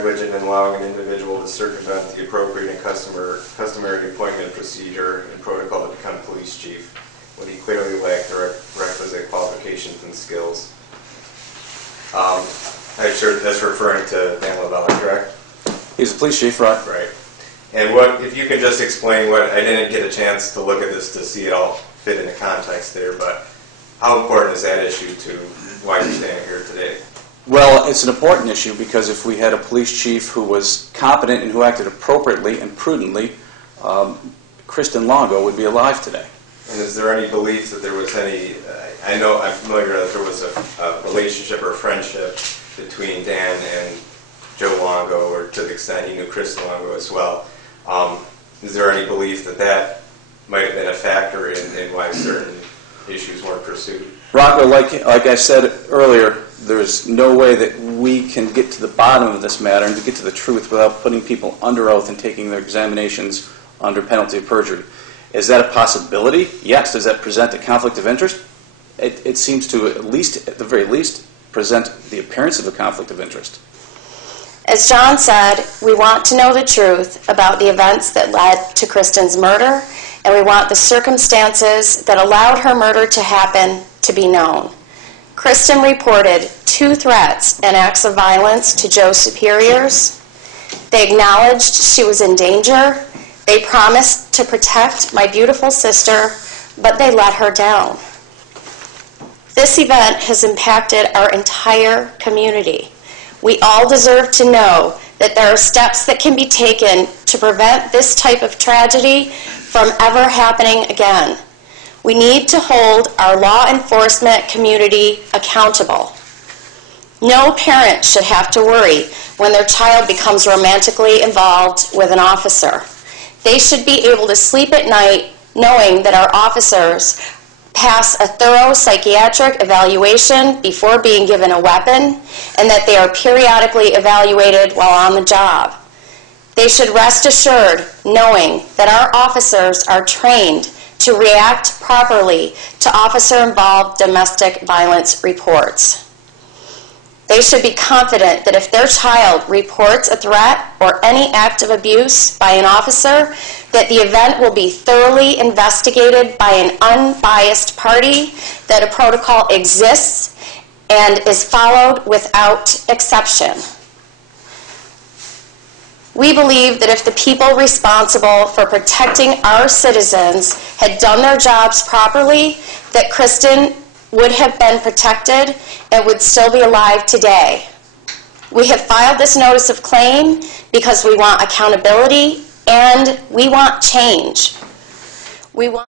Negligent in allowing an individual to circumvent the appropriate and customary appointment procedure and protocol to become police chief when he clearly lacked the requisite qualifications and skills. I'm sure that's referring to Dan Lavella, correct? He's a police chief, right? Right. And what, if you can just explain what, I didn't get a chance to look at this to see it all fit into context there, but how important is that issue to why you're standing here today? Well, it's an important issue because if we had a police chief who was competent and who acted appropriately and prudently, Kristin Longo would be alive today. And is there any belief that there was any, I know I'm familiar that there was a relationship or friendship between Dan and Joe Longo, or to the extent he knew Kristin Longo as well. Is there any belief that that might have been a factor in why certain issues weren't pursued? Rocco, like I said earlier, there's no way that we can get to the bottom of this matter and to get to the truth without putting people under oath and taking their examinations under penalty of perjury. Is that a possibility? Yes. Does that present a conflict of interest? It seems to, at the very least, present the appearance of a conflict of interest. As John said, we want to know the truth about the events that led to Kristin's murder, and we want the circumstances that allowed her murder to happen to be known. Kristin reported 2 threats and acts of violence to Joe's superiors. They acknowledged she was in danger. They promised to protect my beautiful sister, but they let her down. This event has impacted our entire community. We all deserve to know that there are steps that can be taken to prevent this type of tragedy from ever happening again. We need to hold our law enforcement community accountable. No parent should have to worry when their child becomes romantically involved with an officer. They should be able to sleep at night knowing that our officers pass a thorough psychiatric evaluation before being given a weapon, and that they are periodically evaluated while on the job. They should rest assured knowing that our officers are trained to react properly to officer-involved domestic violence reports. They should be confident that if their child reports a threat or any act of abuse by an officer, that the event will be thoroughly investigated by an unbiased party, that a protocol exists and is followed without exception. We believe that if the people responsible for protecting our citizens had done their jobs properly, that Kristin would have been protected and would still be alive today. We have filed this notice of claim because we want accountability and we want change. We want